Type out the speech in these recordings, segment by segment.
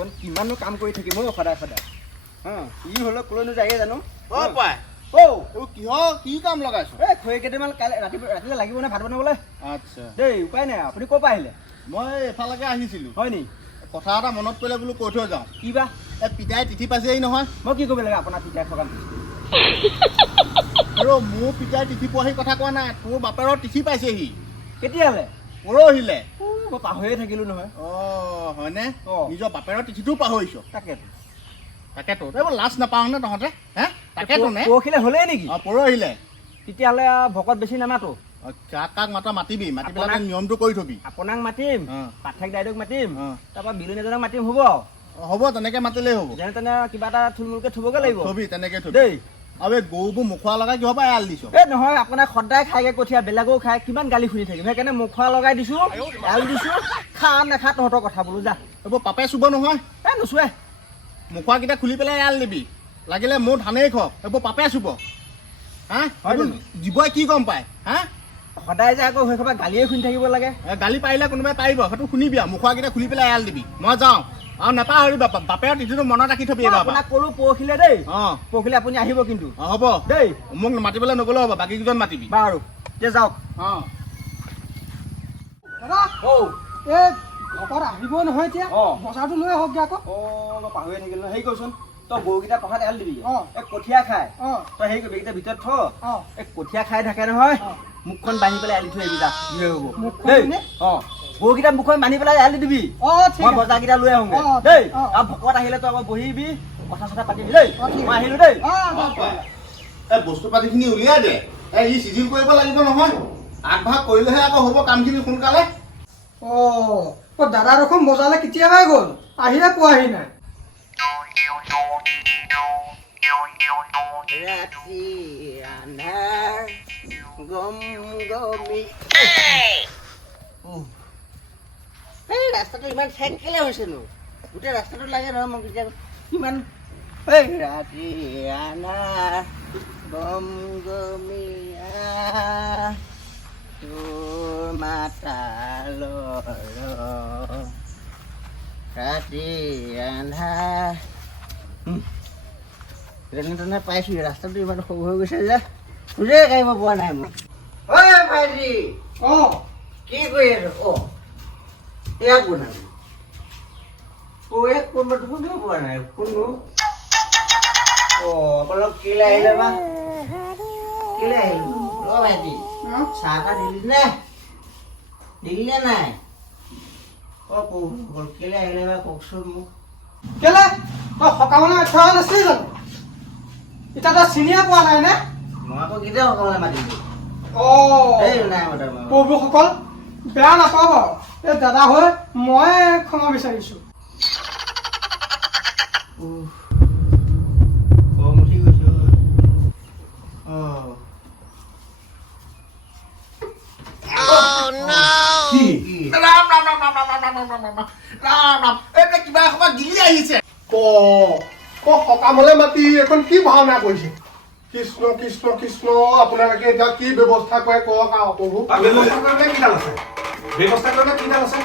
চাচোন কিমাননো কাম কৰি থাকিম সদায় সদায় ই হ'লে ক'লৈনো যায়ে জানো পাই কি কাম লগাইছো এই খৰি কেইটামান ৰাতিলৈ লাগিব নে ভাত বনাবলৈ আচ্ছা দেই উপায় নাই আপুনি ক'ৰ পৰা আহিলে মই এফালেকে আহিছিলোঁ হয় নি কথা এটা মনত পৰিলে বোলো কৈ থৈ যাওঁ কি বা এই পিতাই তিথি পাইছেহি নহয় মই কি কৰিব লাগে আপোনাৰ পিতাই থকা আৰু মোৰ পিতাই তিথি পোৱাহি কথা কোৱা নাই তোৰ বাপেৰৰ তিথি পাইছেহি কেতিয়ালে পৰহিলে মই পাহৰিয়ে থাকিলোঁ নহয় হয়নে অঁ নিজৰ বাপেৰৰ তিথিটোও পাহৰিছ তাকেতো এইবোৰ লাজ নাপাওঁ নে তহঁতে হে তাকেতো নে পৰহিলে হ'লেই নেকি পৰহিলে তেতিয়াহ'লে ভকত বেছি নামাতো কাক মাতিবি মাতি পেলাই নিয়মটো কৰি থবি আপোনাক মাতিম পাঠেক দাইদেউক মাতিম তাৰপৰা বিলুন এজনক মাতিম হ'ব হ'ব তেনেকে মাতিলেই হ'ব যেনে তেনে কিবা এটা থুলমূলকে থ'বগৈ লাগিব থবি তেনেকে থবি দেই আৰু এই গৰুবোৰ মুখুৱা লগাই কিহৰ পৰা এৰাল দিছ এই নহয় আপোনাক সদায় খাইগে কঠীয়া বেলেগেও খাই কিমান গালি শুনি থাকিম সেইকাৰণে মুখুৱা লগাই দিছোঁ এৰাল দিছোঁ খা নেখা তহঁতৰ কথা বোলো যা এইবোৰ পাপে চুব নহয় এই নোচোৱে মুখুৱাকেইটা খুলি পেলাই এৰাল দিবি লাগিলে মোৰ ধানেই খক এইবোৰ পাপে চুব হা জীৱই কি গম পায় হা সদায় যে আকৌ সেইসোপা গালিয়ে শুনি থাকিব লাগে গালি পাৰিলে কোনোবাই পাৰিব সেইটো শুনিবি আৰু মুখুৱাকেইটা খুলি পেলাই এৰাল দিবি মই যাওঁ আৰু নাপাহৰিবি বাপেৰ তিথিটো মনত ৰাখি থবি এইবাৰ আপোনাক ক'লো পৰহিলে দেই অঁ পৰহিলে আপুনি আহিব কিন্তু হ'ব দেই মোক মাতিবলৈ নগ'লেও হ'ব বাকীকেইজন মাতিবি বাৰু এতিয়া যাওক অঁ দাদা এই ভকত আহিবই নহয় এতিয়া বজাৰটো লৈ আহকগৈ আকৌ মই পাহৰিয়ে থাকিলোঁ হেৰি কৰচোন তই গৰুকেইটা পথাৰত এৰাল দিবি এই কঠীয়া খাই তই হেৰি কৰিবি এইকেইটা ভিতৰত থ এই কঠীয়া খাই থাকে নহয় মুখখন বান্ধি পেলাই এৰাল দি থৈ আহিবি যা দেই গৰুকেইটা মুখখন বান্ধি পেলাই এৰাল দি দিবি মই বজাৰকেইটা লৈ আহোঁগৈ দেই আৰু ভকত আহিলে তই আকৌ বহিবি কথা চথা পাতিবি দেই মই আহিলোঁ দেই এই বস্তু পাতিখিনি উলিয়াই দে ই চিজিল কৰিব লাগিব নহয় আগভাগ কৰিলেহে আকৌ হ'ব কামখিনি সোনকালে দাদা দেখোন বজাৰলৈ কেতিয়াবাই গ'ল আহিলে পোৱাহি নাই ৰাতি আন্ধাৰ গম গমি এই ৰাস্তাটো ইমান ঠেক কেলে হৈছেনো গোটেই ৰাস্তাটো লাগে নহয় মোক এতিয়া কিমান এই ৰাতি আন্ধাৰ গম গমিয়া তোৰ মাতালৰ ৰাতি আন্ধাৰ যেনে তেনে পাইছোঁ ৰাস্তাটো ইমান সৰু হৈ গৈছে যে খোজে কাঢ়িব পৰা নাই মোক ঐ ভাইটি কি কৰি আছ এয়া কোন এক কোনোবাটো শুনিব পৰা নাই কোনো অলপ কেলে আহিলে বা কেলে আহিলো ভাইটি চাহ তাহ দিলি নে নাই কেলে আহিলে বা কওকচোন মোক কেলে তই সকামলৈ থোৱা নাছিলি জানো এতিয়া তই চিনিয়ে পোৱা নাই নে মই আকৌ কেতিয়া সকামলৈ মাতিলোঁ নাই মতা প্ৰভুসকল বেয়া নাপাব এই দাদা হৈ মই ক্ষমা বিচাৰিছোঁ কিবা এসময়ত গিলি আহিছে সকামলৈ মাতি এখন কি ভাওনা কৰিছে কৃষ্ণ কৃষ্ণ কৃষ্ণ আপোনালোকে এতিয়া কি ব্যৱস্থা কৰে কওক আৰু প্ৰভু ব্যৱস্থা কৰিবলৈ কিডাল আছে ব্যৱস্থা কৰিবলৈ কিডাল আছে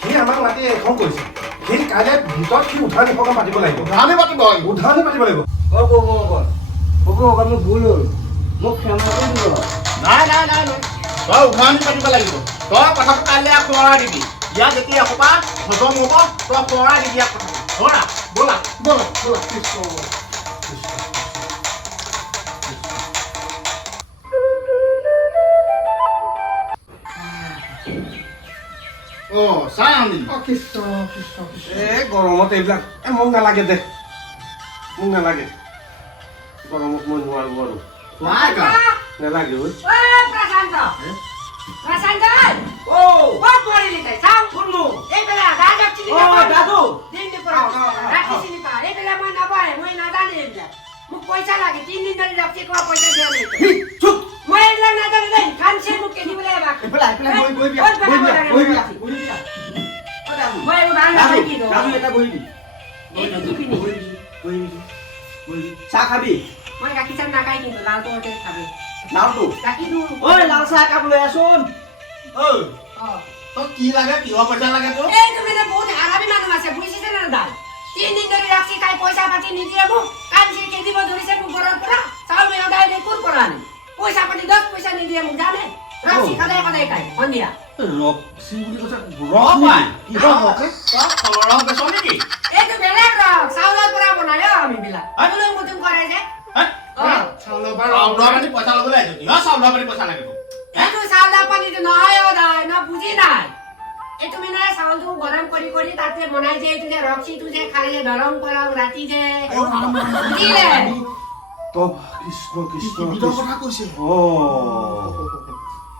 সি আমাক মাতি এখন কৰিছে সি কাইলৈ ভিতৰত সি উঠা নিশাকে মাতিব লাগিব উধানি পাতিব উঠানি পাতিব লাগিব মোক ভুল হ'ল মোক ক্ষমা কৰি দিব নাই তই উধানি পাতিব লাগিব তই কথাটো কাইলৈ সোঁৱৰাই দিবি ইয়াত যেতিয়া এসোপা হজম হ'ব তই সোঁৱৰাই দিবি ইয়াত কথাটো ব'লা কৃষ্ণ চাহ আনিলি কৃষ্ণ কৃষ্ণ কৃষ্ণ এই গৰমত এইবিলাক মোক নালাগে দে মোক নালাগে গৰমত মই নোৱাৰোঁ আৰু নালাগে মোক পইচা লাগে 3 দিন ধৰি ৰাখি কোৱা পইচা দিয়া নাই মই এইবিলাক নাজানো দেই খান সে মোক কিনিবলৈ এবাৰ মই এইবোৰ ভাল নাপাই কি চাহ খাবি মই গাখীৰ চাহ নাখাই কিন্তু লালটো হতে খাবি লালটো গাখীৰটো লাল চাহ একাপ লৈ আছোন তই কি লাগে কিহৰ পইচা লাগে তোৰ এই তুমি বহুত হাৰামি মানুহ আছে বুজিছে নে দাদা তিনিদিন ধৰি ৰাখি তাই পইচা পাতি নিদিয়ে মোক কাঞ্চি খেদিব ধৰিছে মোক ঘৰৰ পৰা চাউল মই সদায় দেই ক'ৰ পৰা আনিম পইচা পাতি 10 পইচা নিদিয়ে মোক জানে ৰাখি সদায় সদায় খাই সন্ধিয়া ৰক্সি বুলি কৈছে ৰস পাই কিহৰ ৰসে তই ফলৰ ৰস বেছ নেকি এইটো বেলেগ ৰস চাউলৰ পৰা বনাই আমি বিলাক আলু মুতুম কৰে যে চাউলৰ পানী পইচা ল'বলৈ আহিছো কিয় চাউলৰ পানী পইচা লাগে তোক এইটো চাউলৰ পানীটো নহয় দাই ন বুজি নাই এই তুমি না চাউলটো গৰম কৰি কৰি তাতে বনাই যে এইটো যে ৰক্সিটো যে খালে যে নৰম পৰাও ৰাতি যে বুজিলে কৃষ্ণ কৃষ্ণ বিধৰ কথা কৈছে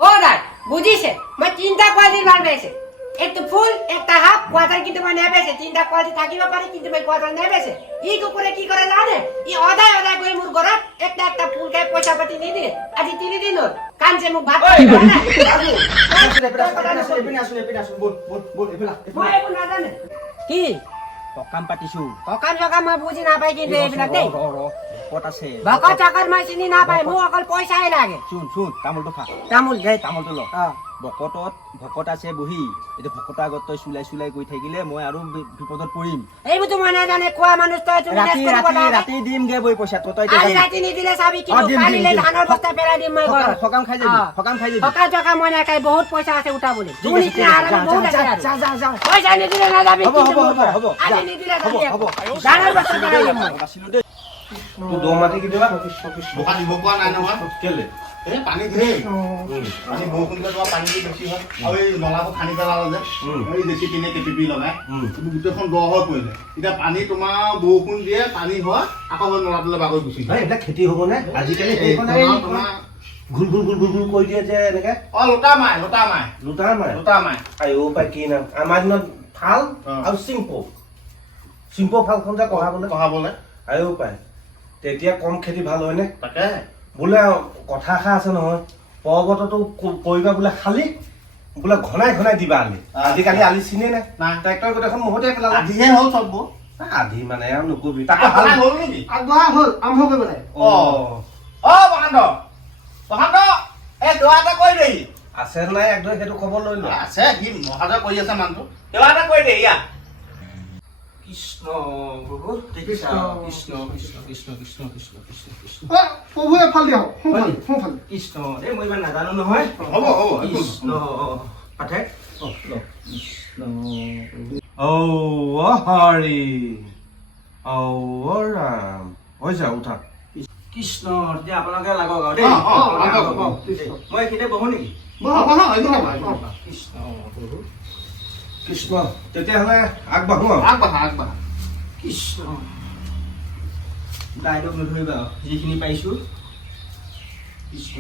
ও দাই বুঝিছে মই তিনটা কোয়ালিটির মাল বেছে একটু ফুল একটা হাফ কোয়ার্টার কিন্তু মই নেবেছে তিনটা কোয়ালিটি থাকিব পারে কিন্তু মই কোয়ার্টার নেবেছে ই কুকুরে কি করে জানে ই অদায় অদায় কই মোর ঘৰত একটা একটা ফুল খাই পয়সা পাতি নি দিয়ে আজি 3 দিন হল কাঞ্চে মোক ভাত খাই না মই একো নাজানে কি সকাম পাতিছো সকাম সকাম মই বুজি নাপাই কিন্তু এইবিলাক দেই ভকত আছে ভকত চকত মই চিনি নাপাই মোক অকল পইচাই লাগে শুন তামোলটো খা তামোল দে তামোলটো ল ভকত আছে বহি এতিয়া ভকতৰ আগত তই চুলাই গৈ থাকিলে মই আৰু বিপদত পৰিম এইবোৰতো মই নাজানে কোৱা মানুহ তই তুমি ৰাতি দিমগে বৈ পইচা তই আজি ৰাতি নিদিলে চাবি কিন্তু কালিলে ধানৰ বস্তা পেলাই দিম মই ঘৰত সকাম খাই যাবি সকাম চকা মই নাখাই বহুত পইচা আছে উঠাবলৈ তুমি পইচা নিদিলে নাযাবি হ'ব আজি নিদিলে ধানৰ বস্তা পেলাই দিম মই তোৰ দৌ মাটি কেতিয়াবা বোকা দিব পৰা নাই নহয় কেলে এই পানী ধেৰ পানী বৰষুণ দিলে তোমাৰ পানী বেছি হয় আৰু এই নলাবোৰ খান্দি পেলালে যে এই বেছি পিনে কেপিপি লগাই তুমি গোটেইখন দ হৈ পৰিলে এতিয়া পানী তোমাৰ বৰষুণ দিয়ে পানী হয় আকৌ নলাটোলৈ বাগৰি গুচি যায় এইবিলাক খেতি হ'বনে আজিকালি তোমাৰ ঘূৰ কৰি দিয়ে যে এনেকে লোটা মাই লোটা মাই আইও পাই কি নাম আমাৰ দিনত ফাল আৰু চিম্পো ফালখন যে কঢ়াবলৈ আইও পাই তেতিয়া কম খেতি ভাল হয়নে তাকে বোলে কথা এষাৰ আছে নহয় পৰ্বততো কৰিবা বোলে খালি বোলে ঘনাই দিবা আলি আজিকালি আলি চিনে নাই ট্ৰেক্টৰ গোটেইখন মহতিয়াই পেলালে আধিহে হ'ল চববোৰ আধি মানে আৰু নকবি তাকে ভাল হ'ল নেকি আগবঢ়া হ'ল আৰম্ভ কৰিব লাগে প্ৰশান্ত এই দোৱা এটা কৰি দেই আছে নাই একদম সেইটো খবৰ লৈ লোৱা আছে সি মহাজা কৰি আছে মানুহটো দোৱা এটা কৰি দেই ইয়াত কৃষ্ণ প্ৰভু কৃষ্ণ প্ৰভু এফাল দিয়া সোঁফালে কৃষ্ণ এই মই ইমান নাজানো নহয় হ'ব কৃষ্ণ পাঠে হৰি ৰাম হৈছে উঠা কৃষ্ণ এতিয়া আপোনালোকে লাগক আৰু দেই মই এইখিনিতে বহো নেকি কৃষ্ণ প্ৰভু কৃষ্ণ তেতিয়াহ'লে আগবাঢ়ো আগবাঢ়া কৃষ্ণ দাইলক নধৰিবা যিখিনি পাইছো কৃষ্ণ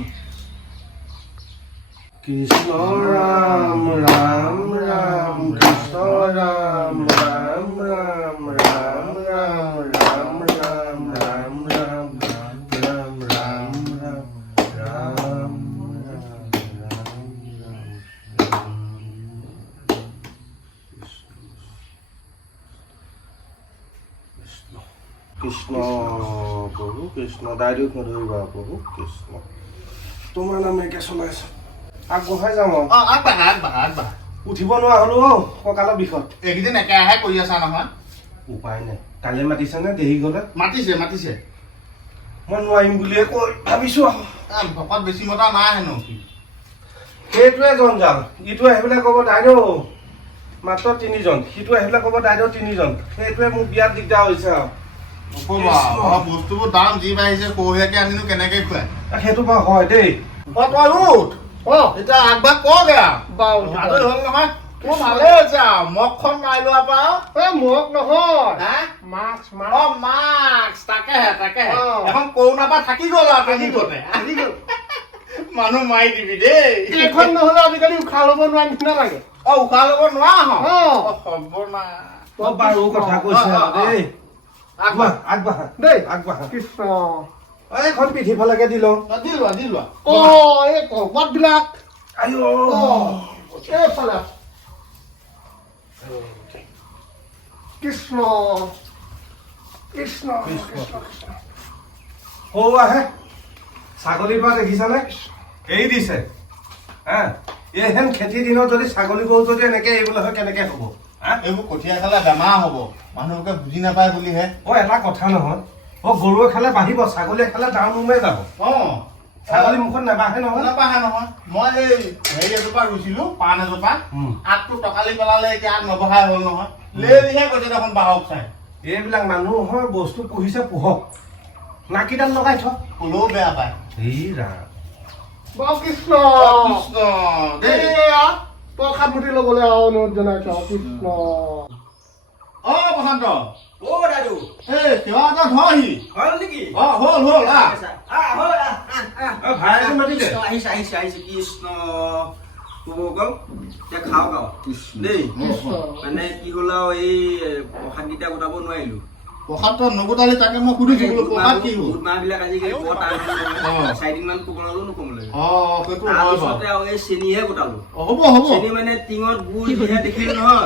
কৃষ্ণ ৰাম ৰাম ৰাম কৃষ্ণ ৰাম ৰাম ৰাম ৰাম ৰাম ৰাম ৰাম ৰাম ৰাম ৰাম ৰাম ৰাম কৃষ্ণ প্ৰভু কৃষ্ণ দাইলক নধৰিবা প্ৰভু কৃষ্ণ তোমাৰ নামেকে চলাইছো আগবঢ়াই যাম আগবাঢ়া উঠিব নোৱাৰা হলো কঁকালৰ বিষত এইকেইদিন একেৰাহে কৰি আছা নহয় উপায় নাই কালি মাতিছে নে দেৰি গ'লে মাতিছে মই নোৱাৰিম বুলিয়ে কৈ ভাবিছো ভকত বেছি মতা নাই হেনো সেইটোৱে জঞ্জাল ইটো আহিবলৈ ক'ব দাইদেউ মাত্ৰ 3 জন সিটো আহিবলৈ ক'ব দাইদেউ 3 জন সেইটোৱে মোক বিয়াত দিগদাৰ হৈছে আৰু বস্তুবোৰ দাম যি বাঢ়িছে সৰহীয়াকে আনিনো কেনেকে খুৱাই সেইটো বাৰু হয় দেই তই উঠ এতিয়া আগবাগ কগে আৰু হ'ল নহয় তোৰ ভালে হৈছে আৰু মগখন মাৰি লোৱা পৰা মোক নহয় মাস্ক তাকেহে এখন কৰোণাৰ পৰা থাকি গ'ল আৰু মানুহ মাৰি দিবি দেই এইখন নহ'লে আজিকালি উশাহ ল'ব নোৱাৰা নিচিনা লাগে উশাহ ল'ব নোৱাৰা বাৰু কথা কৈছে দেই আগবাঢ়া দেই আগবাঢ়া কৃষ্ণ এইখন পিঠিফালেকে দি লওঁ দি লোৱা এই কলপাতবিলাক এইফালে কৃষ্ণ কৃষ্ণ সৰু আহে ছাগলীৰ পৰা দেখিছানে এৰি দিছে এইহেন খেতিৰ দিনত যদি ছাগলী গৰু যদি এনেকে এৰিবলৈ হয় কেনেকে হ'ব এইবোৰ কঠীয়া খালে বেমাৰ হ'ব মানুহবোৰে বুজি নাপায় বুলিহে এটা কথা নহয় গৰুৱে খালে বাঢ়িব ছাগলীয়ে খালে ডাউন ৰুমে যাব ছাগলী মুখত নাবাঢ়ে নহয় নাপাহে নহয় মই এই হেৰি এজোপা ৰুইছিলো পাণ এজোপা আগটো টকালি পেলালে এতিয়া আগ নবহাই হ'ল নহয় লেলিহে কৈছে দেখোন বাহক চাই এইবিলাক মানুহৰ বস্তু পুহিছে পোহক নাকিডাল লগাই থ ক'লেও বেয়া পায় কৃষ্ণ কৃষ্ণ দেই প্ৰসাদ মুঠি ল'বলৈ অনুৰোধ জনাইছো কৃষ্ণ বসন্ত দাদু এই সেৱা এটা ধৰহি হ'ল নেকি হ'ল ভাইকে মাতিলে আহিছে কৃষ্ণ ক'ব গ'ল এতিয়া খাওক আৰু দেই মানে কি হ'ল আৰু এই প্ৰসাদকেইটা গোটাব নোৱাৰিলো প্ৰসাদটো নগোটালি তাকে মই সুধিছো বোলো প্ৰসাদ কি হ'ল বুটমাহবিলাক আজিকালি বৰ টান 4দিনমান বনালেও নকম লাগে সেইটো হয় তাৰপিছতে আৰু এই চেনিহে গোটালো হ'ব চেনি মানে টিঙত গুড় দিহে দেখিলো নহয়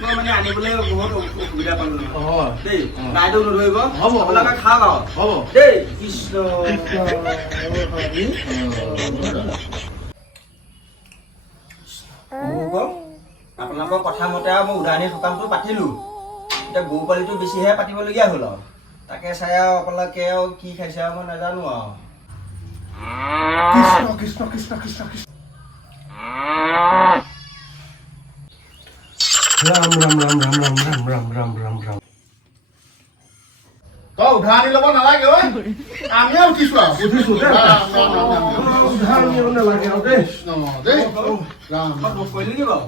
মই মানে আনিবলৈ বহুত অসুবিধা পালো নহয় দেই বাইদেউ নধৰিব আপোনালোকে খাওক আৰু হ'ব দেই কৃষ্ণ আপোনালোকৰ কথা মতে আৰু মই উদাহৰণি সকামটো পাতিলো এতিয়া গৰু পোৱালিটো বেছিহে পাতিবলগীয়া হ'ল আৰু তাকে চাই আৰু আপোনালোকে আৰু কি খাইছে আৰু মই নাজানো আৰু কৃষ্ণ কৃষ্ণ কৃষ্ণ কৃষ্ণ কৃষ্ণ ৰাম ৰাম ৰাম ৰাম ৰাম ৰাম ৰাম ৰাম ৰাম ৰাম তই উধাৰণি ল'ব নালাগে ঐ আমিয়ে উঠিছো আৰু বুজিছো দেই উধাৰণি নালাগে আৰু দেই দেই ৰাম কৰিলো কি বাৰু